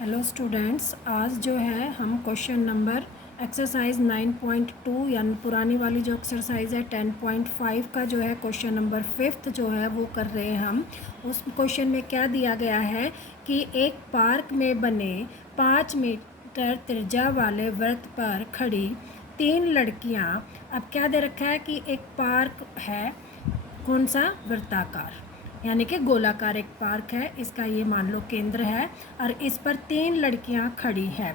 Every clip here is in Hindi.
हेलो स्टूडेंट्स, आज जो है हम क्वेश्चन नंबर एक्सरसाइज 9.2 यानी पुरानी वाली जो एक्सरसाइज है 10.5 का जो है क्वेश्चन नंबर 5th जो है वो कर रहे हैं हम। उस क्वेश्चन में क्या दिया गया है कि एक पार्क में बने 5 मीटर त्रिज्या वाले वृत्त पर खड़ी 3 लड़कियां। अब क्या दे रखा है कि एक पार्क है, कौन सा, वृत्ताकार यानी कि गोलाकार एक पार्क है, इसका ये मान लो केंद्र है और इस पर 3 लड़कियां खड़ी हैं।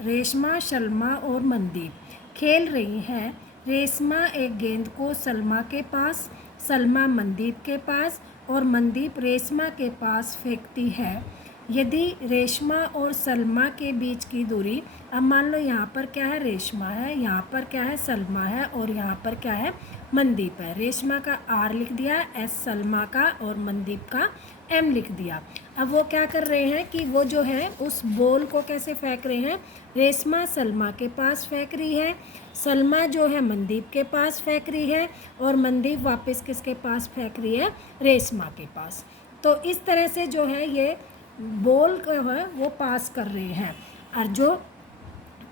रेशमा, शल्मा और मनदीप खेल रही हैं। रेशमा एक गेंद को सलमा के पास, सलमा मनदीप के पास और मनदीप रेशमा के पास फेंकती है। यदि रेशमा और सलमा के बीच की दूरी, अब मान लो यहाँ पर क्या है, रेशमा है, यहाँ पर क्या है, सलमा है और यहाँ पर क्या है, मनदीप है। रेशमा का R लिख दिया, S सलमा का और मनदीप का M लिख दिया। अब वो क्या कर रहे हैं कि वो जो है उस बॉल को कैसे फेंक रहे हैं, रेशमा सलमा के पास फेंक रही है, सलमा जो है मनदीप के पास फेंक रही है और मनदीप वापस किसके पास फेंक रही है, रेशमा के पास। तो इस तरह से जो है ये बॉल जो है वो पास कर रहे हैं और जो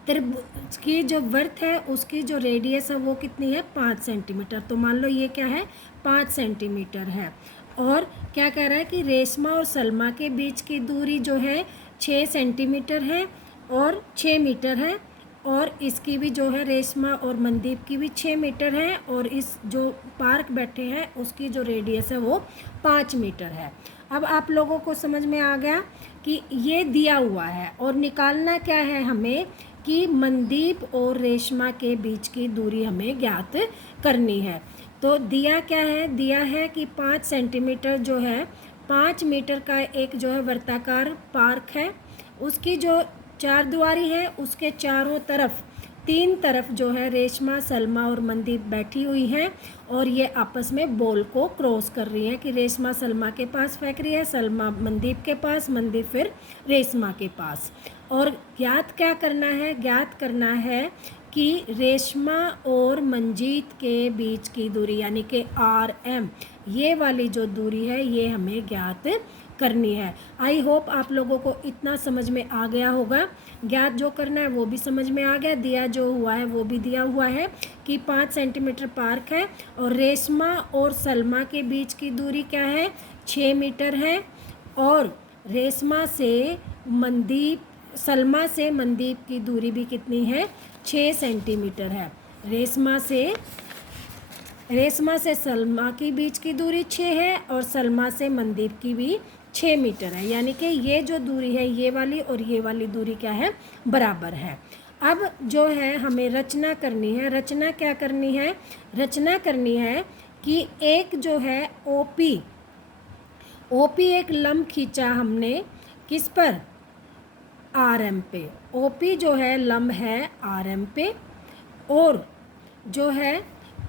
त्रिभुज की जो वर्थ है उसकी जो रेडियस है वो कितनी है, 5 सेंटीमीटर। तो मान लो ये क्या है, 5 सेंटीमीटर है। और क्या कह रहा है कि रेशमा और सलमा के बीच की दूरी जो है 6 सेंटीमीटर है और 6 मीटर है और इसकी भी जो है रेशमा और मनदीप की भी 6 मीटर है और इस जो पार्क बैठे हैं उसकी जो रेडियस है वो 5 मीटर है। अब आप लोगों को समझ में आ गया कि ये दिया हुआ है और निकालना क्या है हमें कि मनदीप और रेशमा के बीच की दूरी हमें ज्ञात करनी है। तो दिया क्या है, दिया है कि 5 सेंटीमीटर जो है 5 मीटर का एक जो है वृत्ताकार पार्क है, उसकी जो चार दीवारी है उसके चारों तरफ 3 तरफ जो है रेशमा, सलमा और मनदीप बैठी हुई हैं और ये आपस में बॉल को क्रॉस कर रही हैं कि रेशमा सलमा के पास फेंक रही है, सलमा मनदीप के पास, मनदीप फिर रेशमा के पास। और ज्ञात क्या करना है, ज्ञात करना है कि रेशमा और मंजीत के बीच की दूरी यानी कि RM, ये वाली जो दूरी है ये हमें ज्ञात करनी है। आई होप आप लोगों को इतना समझ में आ गया होगा। ज्ञात जो करना है वो भी समझ में आ गया, दिया जो हुआ है वो भी दिया हुआ है कि 5 सेंटीमीटर पार्क है और रेशमा और सलमा के बीच की दूरी क्या है, 6 मीटर है और रेशमा से मनदीप, सलमा से मनदीप की दूरी भी कितनी है, 6 सेंटीमीटर है। रेशमा से सलमा के बीच की दूरी 6 है और सलमा से मनदीप की भी 6 मीटर है, यानी कि ये जो दूरी है ये वाली और ये वाली दूरी क्या है, बराबर है। अब जो है हमें रचना करनी है, रचना क्या करनी है, रचना करनी है कि एक जो है OP एक लंब खींचा हमने किस पर, RM पे। OP जो है लंब है RM पे और जो है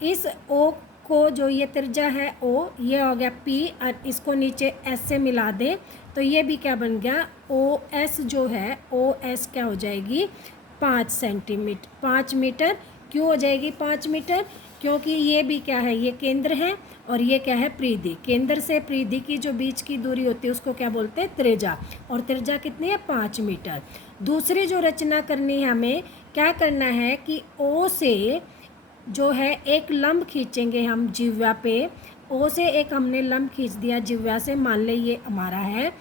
इस O को जो ये त्रिज्या है O, ये हो गया P और इसको नीचे S से मिला दें तो ये भी क्या बन गया, OS जो है OS क्या हो जाएगी, 5 सेंटीमीटर, 5 मीटर। क्यों हो जाएगी 5 मीटर, क्योंकि ये भी क्या है, ये केंद्र है और ये क्या है, परिधि। केंद्र से परिधि की जो बीच की दूरी होती है उसको क्या बोलते हैं, त्रिज्या, और त्रिज्या कितनी है, 5 मीटर। दूसरी जो रचना करनी है हमें, क्या करना है कि O से जो है एक लंब खींचेंगे हम जिह्वा पे। O से एक हमने लंब खींच दिया जिह्वा से, मान ले ये हमारा है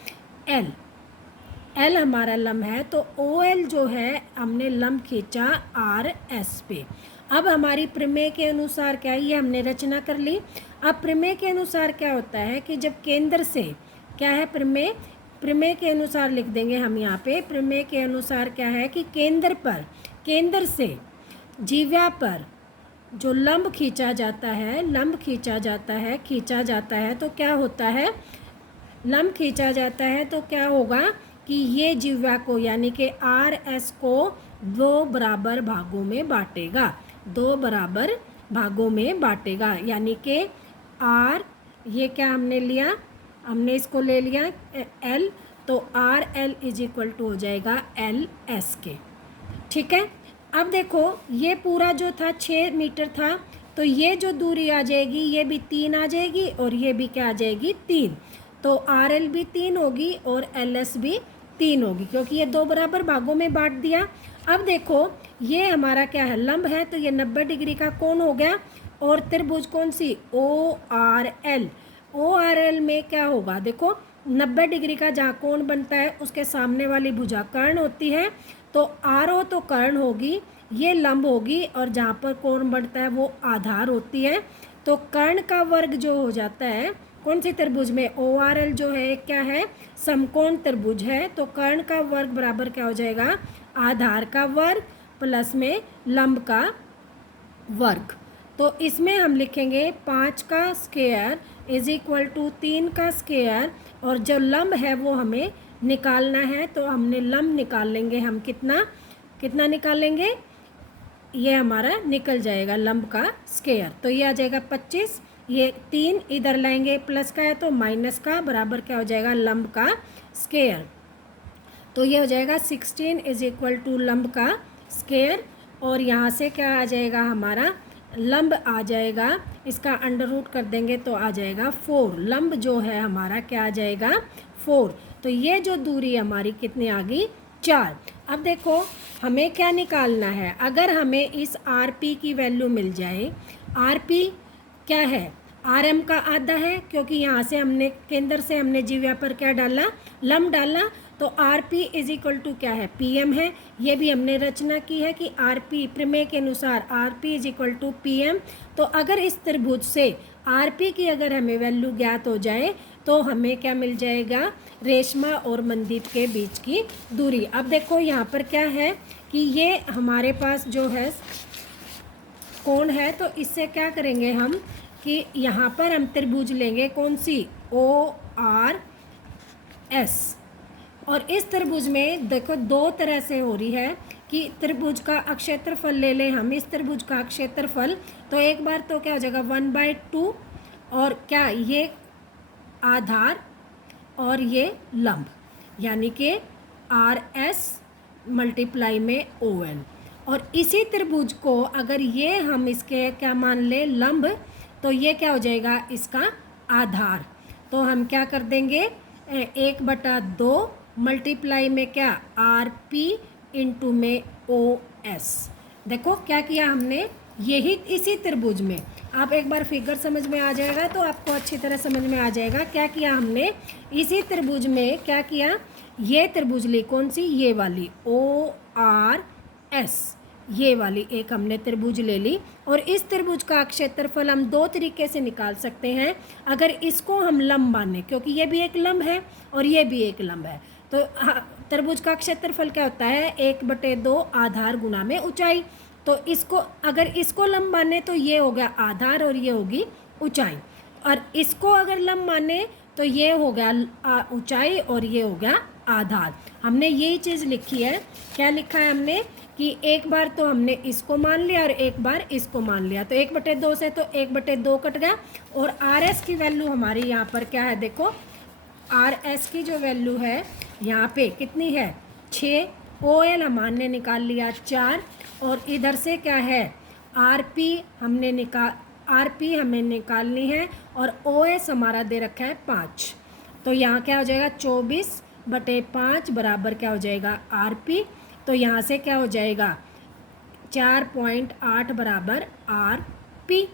L हमारा लंब है, तो OL जो है हमने लंब खींचा RS पे। अब हमारी प्रमेय के अनुसार क्या है, ये हमने रचना कर ली। अब प्रमेय के अनुसार क्या होता है कि जब केंद्र से क्या है, प्रमेय के अनुसार लिख देंगे हम यहाँ पे। प्रमेय के अनुसार क्या है कि केंद्र पर, केंद्र से जिह्वा पर जो लंब खींचा जाता है, लंब खींचा जाता है तो क्या होता है, लंब खींचा जाता है तो क्या होगा कि ये जिह्वा को यानी कि RS को 2 बराबर भागों में बांटेगा, 2 बराबर भागों में बांटेगा, यानी कि R, ये क्या हमने लिया, हमने इसको ले लिया L, तो RL इज इक्वल टू हो जाएगा LS के। ठीक है। अब देखो ये पूरा जो था 6 मीटर था, तो ये जो दूरी आ जाएगी ये भी 3 आ जाएगी और ये भी क्या आ जाएगी, 3। तो RL भी 3 होगी और LS भी 3 होगी, क्योंकि ये 2 बराबर भागों में बांट दिया। अब देखो ये हमारा क्या है, लंब है, तो ये 90 डिग्री का कोण हो गया। और त्रिभुज कौन सी, ORL। ORL में क्या होगा, देखो 90 डिग्री का जहाँ कोण बनता है उसके सामने वाली भुजा कर्ण होती है, तो RO तो कर्ण होगी, ये लंब होगी, और जहाँ पर कोण बनता है वो आधार होती है। तो कर्ण का वर्ग जो हो जाता है कौन सी त्रिभुज में, ORL जो है क्या है, समकोण त्रिभुज है, तो कर्ण का वर्ग बराबर क्या हो जाएगा, आधार का वर्ग प्लस में लंब का वर्ग। तो इसमें हम लिखेंगे 5 का स्क्वायर इज इक्वल टू 3 का स्क्वायर, और जो लंब है वो हमें निकालना है, तो हमने लंब निकाल लेंगे, हम कितना कितना निकालेंगे, ये हमारा निकल जाएगा लंब का स्क्वायर, तो ये आ जाएगा 25। ये 3 इधर लाएंगे, प्लस का है तो माइनस का, बराबर क्या हो जाएगा लंब का स्क्वायर। तो ये हो जाएगा 16 इज इक्वल टू लंब का स्क्वायर, और यहाँ से क्या आ जाएगा, हमारा लंब आ जाएगा, इसका अंडर रूट कर देंगे तो आ जाएगा 4। लंब जो है हमारा क्या आ जाएगा 4। तो ये जो दूरी हमारी कितनी आ गई, 4। अब देखो हमें क्या निकालना है, अगर हमें इस RP की वैल्यू मिल जाए, RP क्या है, RM का आधा है, क्योंकि यहाँ से हमने केंद्र से हमने जीवा पर क्या डाला, लंब डाला, तो RP इज इक्वल टू क्या है, PM है। ये भी हमने रचना की है कि RP प्रमेय के अनुसार RP is equal to PM। तो अगर इस त्रिभुज से RP की अगर हमें वैल्यू ज्ञात हो जाए तो हमें क्या मिल जाएगा, रेशमा और मनदीप के बीच की दूरी। अब देखो यहाँ पर क्या है कि ये हमारे पास जो है कोण है, तो इससे क्या करेंगे हम कि यहाँ पर हम त्रिभुज लेंगे कौन सी, ORS। और इस त्रिभुज में देखो 2 तरह से हो रही है कि त्रिभुज का क्षेत्रफल ले लें हम, इस त्रिभुज का क्षेत्रफल, तो एक बार तो क्या हो जाएगा 1/2, और क्या ये आधार और ये लंब, यानी कि RS मल्टीप्लाई में OL। और इसी त्रिभुज को अगर ये हम इसके क्या मान लें, लंब, तो ये क्या हो जाएगा इसका आधार। तो हम क्या कर देंगे, 1/2 मल्टीप्लाई में क्या RP इंटू में OS। देखो क्या किया हमने, यही इसी त्रिभुज में, आप एक बार फिगर समझ में आ जाएगा तो आपको अच्छी तरह समझ में आ जाएगा क्या किया हमने, इसी त्रिभुज में क्या किया, ये त्रिभुज ली कौन सी, ये वाली ORS, ये वाली एक हमने त्रिभुज ले ली। और इस त्रिभुज का क्षेत्रफल हम 2 तरीके से निकाल सकते हैं, अगर इसको हम लंब माने, क्योंकि ये भी एक लंब है और ये भी एक लंब है, तो त्रिभुज का क्षेत्रफल क्या होता है, 1/2 आधार गुणा में ऊंचाई। तो इसको अगर इसको लंब माने तो ये हो गया आधार और ये होगी ऊंचाई, और इसको अगर लंब माने तो ये हो गया ऊंचाई और ये हो गया आधार। हमने यही चीज़ लिखी है, क्या लिखा है हमने कि एक बार तो हमने इसको मान लिया और एक बार इसको मान लिया, तो 1/2 से तो 1/2 कट गया। और RS की वैल्यू हमारी यहाँ पर क्या है, देखो RS की जो वैल्यू है यहाँ पे कितनी है, 6। OL हमने निकाल लिया 4, और इधर से क्या है RP हमें निकालनी है, और OS हमारा दे रखा है 5। तो यहाँ क्या हो जाएगा 24/5 बराबर क्या हो जाएगा RP। तो यहाँ से क्या हो जाएगा 4.8 बराबर RP।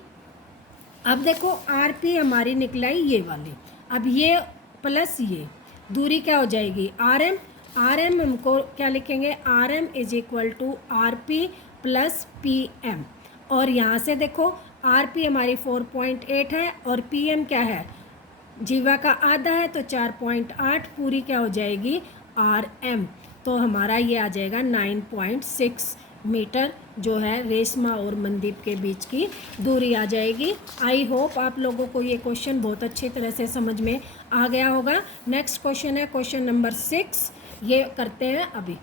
अब देखो RP हमारी निकलाई ये वाली, अब ये प्लस ये दूरी क्या हो जाएगी RM हमको क्या लिखेंगे, RM is equal to RP plus PM। और यहाँ से देखो RP हमारी 4.8 है और PM क्या है, जीवा का आधा है, तो 4.8 पूरी क्या हो जाएगी RM। तो हमारा ये आ जाएगा 9.6 मीटर जो है रेशमा और मनदीप के बीच की दूरी आ जाएगी। आई होप आप लोगों को ये क्वेश्चन बहुत अच्छी तरह से समझ में आ गया होगा। नेक्स्ट क्वेश्चन है क्वेश्चन नंबर 6, ये करते हैं अभी।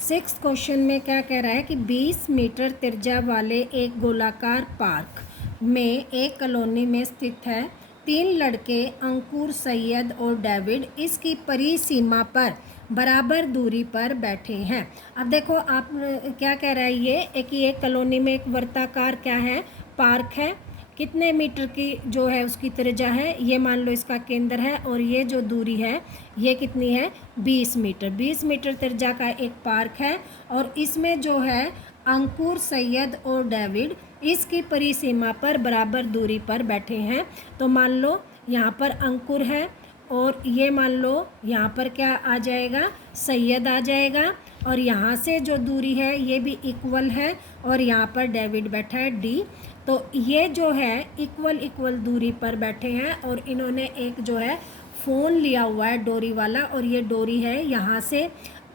6th क्वेश्चन में क्या कह रहा है कि 20 मीटर त्रिज्या वाले एक गोलाकार पार्क में एक कॉलोनी में स्थित है। 3 लड़के अंकुर, सैयद और डेविड इसकी परिसीमा पर बराबर दूरी पर बैठे हैं। अब देखो आप क्या कह रहा है ये कि एक कॉलोनी में एक वर्ताकार क्या है, पार्क है, कितने मीटर की जो है उसकी त्रिज्या है, ये मान लो इसका केंद्र है, और ये जो दूरी है ये कितनी है 20 मीटर। 20 मीटर त्रिज्या का एक पार्क है, और इसमें जो है अंकुर, सैयद और डेविड इसकी परिसीमा पर बराबर दूरी पर बैठे हैं। तो मान लो यहाँ पर अंकुर है, और ये मान लो यहाँ पर क्या आ जाएगा, सैयद आ जाएगा, और यहाँ से जो दूरी है ये भी इक्वल है, और यहाँ पर डेविड बैठा है डी। तो ये जो है इक्वल दूरी पर बैठे हैं, और इन्होंने एक जो है फ़ोन लिया हुआ है डोरी वाला, और ये डोरी है यहाँ से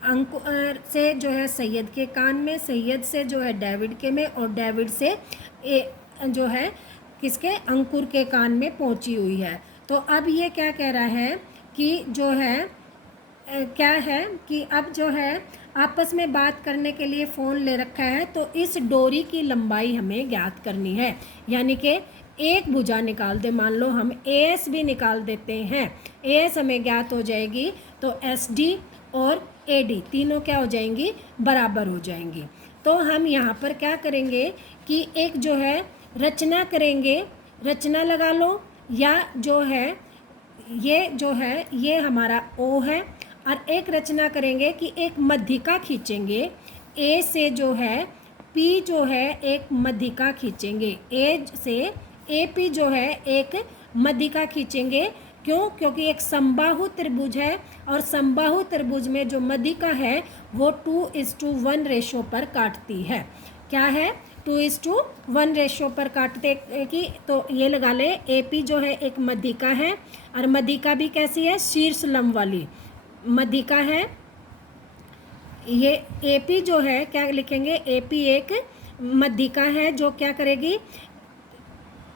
अंकुर से जो है सैयद के कान में, सैयद से जो है डेविड के में, और डेविड से जो है किसके, अंकुर के कान में पहुंची हुई है। तो अब ये क्या कह रहा है कि जो है क्या है कि अब जो है आपस में बात करने के लिए फ़ोन ले रखा है, तो इस डोरी की लंबाई हमें ज्ञात करनी है, यानी कि एक भुजा निकाल दे। मान लो हम AS भी निकाल देते हैं, AS हमें ज्ञात हो जाएगी, तो SD और AD तीनों क्या हो जाएंगी, बराबर हो जाएंगी। तो हम यहाँ पर क्या करेंगे कि एक जो है रचना करेंगे, रचना लगा लो, या जो है ये हमारा O है, और एक रचना करेंगे कि एक मध्यिका खींचेंगे, A से जो है P जो है एक मध्यिका खींचेंगे, A से AP जो है एक मध्यिका खींचेंगे। क्यों? क्योंकि एक समबाहु त्रिभुज है, और समबाहु त्रिभुज में जो मध्यिका है वो 2:1 रेशो पर काटती है। क्या है? 2:1 रेशो पर काटते की। तो ये लगा ले AP जो है एक मध्यिका है, और मध्यिका भी कैसी है, शीर्ष लंब वाली मध्यिका है। ये AP जो है क्या लिखेंगे, AP एक मध्यिका है जो क्या करेगी,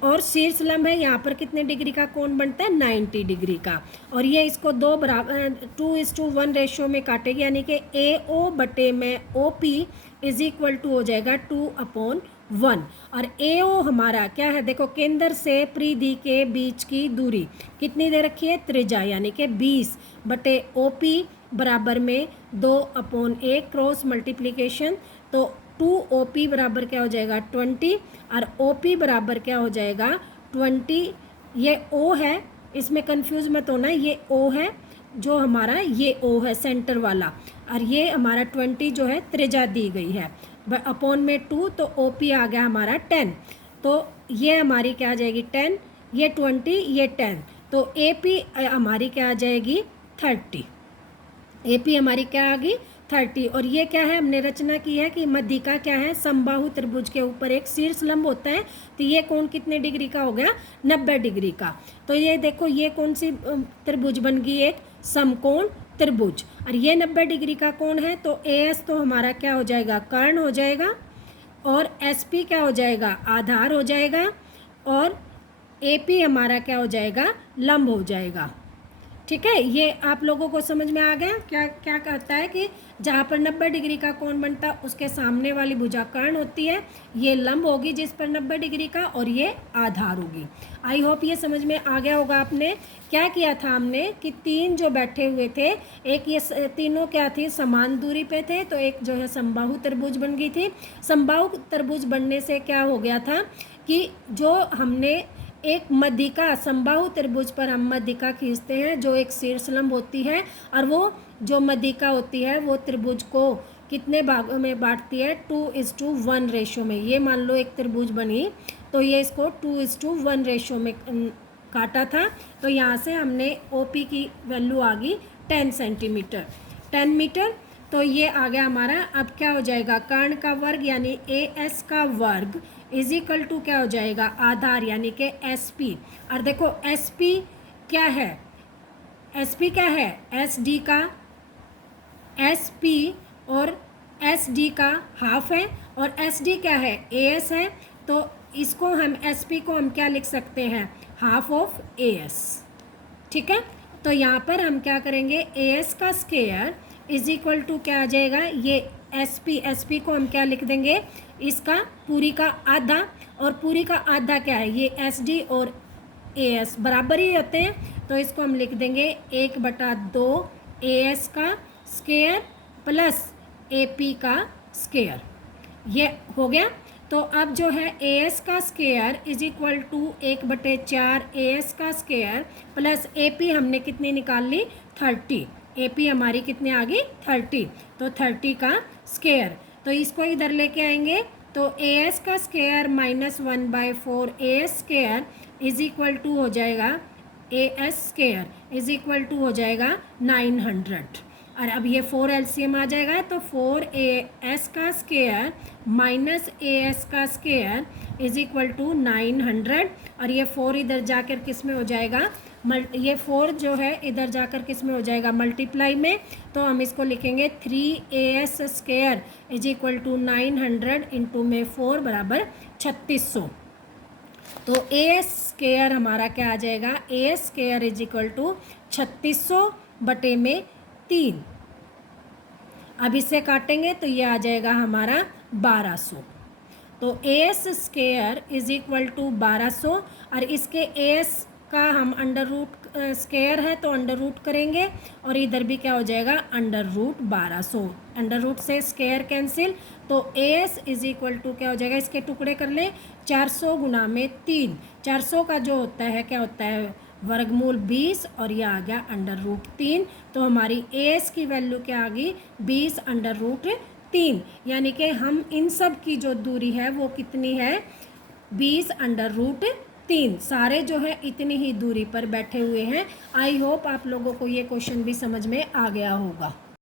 और शीर्ष लंब है, यहाँ पर कितने डिग्री का कोण बनता है, 90 डिग्री का, और ये इसको 2:1 रेशो में काटेगी, यानी कि AO बटे में OP इज इक्वल टू हो जाएगा 2/1। और AO हमारा क्या है, देखो केंद्र से परिधि के बीच की दूरी कितनी दे रखी है, त्रिज्या, यानी कि 20 बटे OP बराबर में 2/1 क्रॉस मल्टीप्लिकेशन, तो 2OP बराबर क्या हो जाएगा 20, और OP बराबर क्या हो जाएगा 20। ये O है, इसमें कंफ्यूज मत होना, ये O है जो हमारा, ये O है सेंटर वाला, और ये हमारा 20 जो है त्रिज्या दी गई है, अपॉन में 2, तो OP आ गया हमारा 10। तो ये हमारी क्या आ जाएगी 10, ये 20, ये 10, तो AP हमारी क्या आ जाएगी 30। AP हमारी क्या आ गई 30। और ये क्या है, हमने रचना की है कि मध्यिका क्या है, समबाहु त्रिभुज के ऊपर एक शीर्ष लंब होता है, तो ये कोण कितने डिग्री का हो गया, 90 डिग्री का। तो ये देखो ये कौन सी त्रिभुज बन गई, एक समकोण त्रिभुज, और ये 90 डिग्री का कोण है, तो AS तो हमारा क्या हो जाएगा, कर्ण हो जाएगा, और SP क्या हो जाएगा, आधार हो जाएगा, और AP हमारा क्या हो जाएगा, लंब हो जाएगा। ठीक है, ये आप लोगों को समझ में आ गया। क्या क्या कहता है कि जहाँ पर 90 डिग्री का कोण बनता है उसके सामने वाली भुजा कर्ण होती है, ये लंब होगी जिस पर 90 डिग्री का, और ये आधार होगी। आई होप ये समझ में आ गया होगा। आपने क्या किया था, हमने कि तीन जो बैठे हुए थे, एक ये तीनों क्या थी, समान दूरी पे थे, तो एक जो है समबाहु त्रिभुज बन गई थी। समबाहु त्रिभुज बनने से क्या हो गया था कि जो हमने एक मध्यिका, समबाहु त्रिभुज पर हम मध्यिका खींचते हैं जो एक शीर्षलंब होती है, और वो जो मध्यिका होती है वो त्रिभुज को कितने भागों में बांटती है, 2:1 रेशो में। ये मान लो एक त्रिभुज बनी, तो ये इसको 2:1 रेशो में काटा था, तो यहाँ से हमने OP की वैल्यू आ गई 10 सेंटीमीटर, 10 मीटर। तो ये आ गया हमारा। अब क्या हो जाएगा, कर्ण का वर्ग यानी AS का वर्ग इज इक्वल टू क्या हो जाएगा, आधार यानी कि SP। और देखो SP क्या है, SP क्या है, SD का, SP और SD का हाफ है, और SD क्या है, AS है, तो इसको हम SP को हम क्या लिख सकते हैं, हाफ ऑफ AS। ठीक है, तो यहाँ पर हम क्या करेंगे, AS का स्क्वायर इज इक्वल टू क्या आ जाएगा, ये SP को हम क्या लिख देंगे, इसका पूरी का आधा, और पूरी का आधा क्या है, ये SD और AS बराबर ही होते हैं, तो इसको हम लिख देंगे 1/2 AS का स्क्वायर प्लस AP का स्क्वायर। ये हो गया। तो अब जो है ए एस का square is equal to 1/4 A S का स्केयर प्लस ए पी हमने कितनी निकाल ली 30, ए पी हमारी कितनी आ गई 30, तो 30 का स्केयर, तो इसको इधर लेके आएंगे तो ए एस का square -1/4 A S square is equal to हो जाएगा A S square is equal to हो जाएगा 900, और अब ये 4 एलसीएम आ जाएगा तो 4 ए एस का स्केयर माइनस ए एस का स्केयर इज इक्वल टू 900, और ये 4 इधर जाकर किस में हो जाएगा ये 4 जो है इधर जाकर किस में हो जाएगा मल्टीप्लाई में, तो हम इसको लिखेंगे 3 A S square is equal to 900 into में 4 बराबर 3600। तो ए एस स्केयर हमारा क्या आ जाएगा, A S square is equal to 3600 बटे में 3, अब इसे काटेंगे तो ये आ जाएगा हमारा 1200, तो A S square is equal to 1200, और इसके ए एस का हम अंडर रूट स्केयर है तो अंडर रूट करेंगे, और इधर भी क्या हो जाएगा अंडर रूट 1200, अंडर रूट से स्केयर कैंसिल, तो A S is equal to क्या हो जाएगा, इसके टुकड़े कर लें 400 गुना में 3, 400 का जो होता है क्या होता है वर्गमूल 20, और ये आ गया अंडर रूट 3, तो हमारी ए एस की वैल्यू क्या आ गई 20 अंडर रूट 3, यानी कि हम इन सब की जो दूरी है वो कितनी है 20 अंडर रूट 3, सारे जो है इतनी ही दूरी पर बैठे हुए हैं। आई होप आप लोगों को ये क्वेश्चन भी समझ में आ गया होगा।